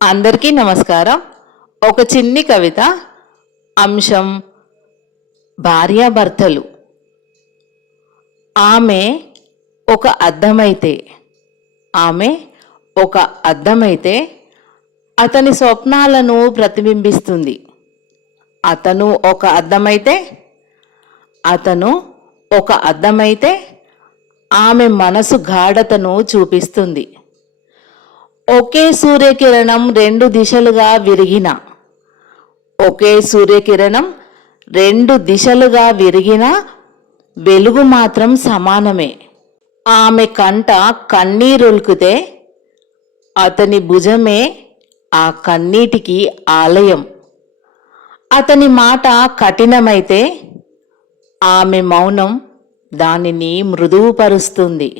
అందరికీ నమస్కారం. ఒక చిన్ని కవిత. అంశం భార్యాభర్తలు. ఆమె ఒక అద్దమైతే అతని స్వప్నాలను ప్రతిబింబిస్తుంది. అతను ఒక అద్దమైతే ఆమె మనసు గాఢతను చూపిస్తుంది. ఒకే సూర్యకిరణం రెండు దిశలుగా విరిగిన వెలుగు మాత్రం సమానమే. ఆమె కంట కన్నీరొల్కితే అతని భుజమే ఆ కన్నీటికి ఆలయం. అతని మాట కఠినమైతే ఆమె మౌనం దానిని మృదువుపరుస్తుంది.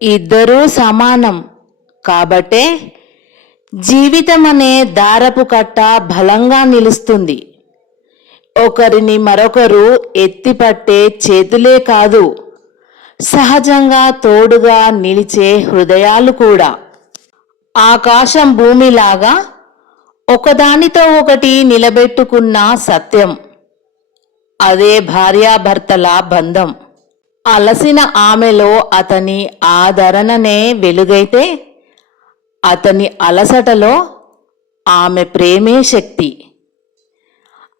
ఇద్దరూ సమానం కాబట్టే జీవితం అనే దారపు కట్ట బలంగా నిలుస్తుంది. ఒకరిని మరొకరు ఎత్తిపట్టే చేతులే కాదు, సహజంగా తోడుగా నిలిచే హృదయాలు కూడా. ఆకాశం భూమిలాగా ఒకదానితో ఒకటి నిలబెట్టుకున్న సత్యం, అదే భార్యాభర్తల బంధం. అలసిన ఆమెలో అతని ఆదరణనే వెలుగైతే, అతని అలసటలో ఆమె ప్రేమే శక్తి.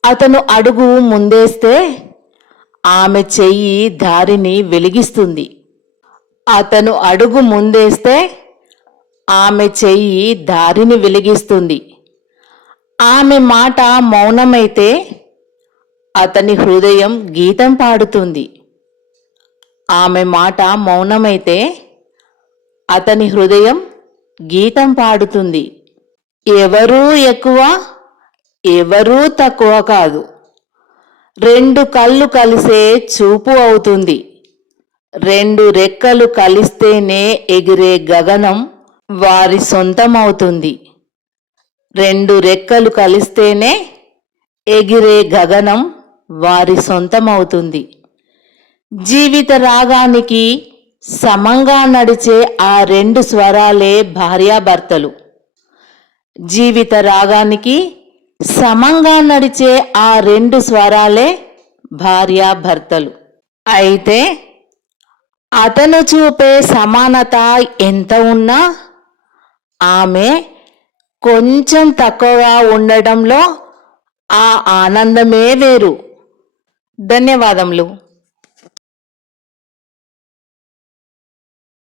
అతను అడుగు ముందేస్తే ఆమె చెయ్యి దారిని వెలిగిస్తుంది. ఆమె మాట మౌనమైతే అతని హృదయం గీతం పాడుతుంది. ఎవరూ ఎక్కువ, ఎవరూ తక్కువ కాదు. రెండు కళ్ళు కలిసే చూపు అవుతుంది. రెండు రెక్కలు కలిస్తేనే ఎగిరే గగనం వారి సొంతమవుతుంది. జీవిత రాగానికి సమంగా నడిచే ఆ రెండు స్వరాలే భార్యాభర్తలు. అయితే అతను చూపే సమానత ఎంత ఉన్నా ఆమె కొంచెం తక్కువగా ఉండడంలో ఆ ఆనందమే వేరు. ధన్యవాదములు.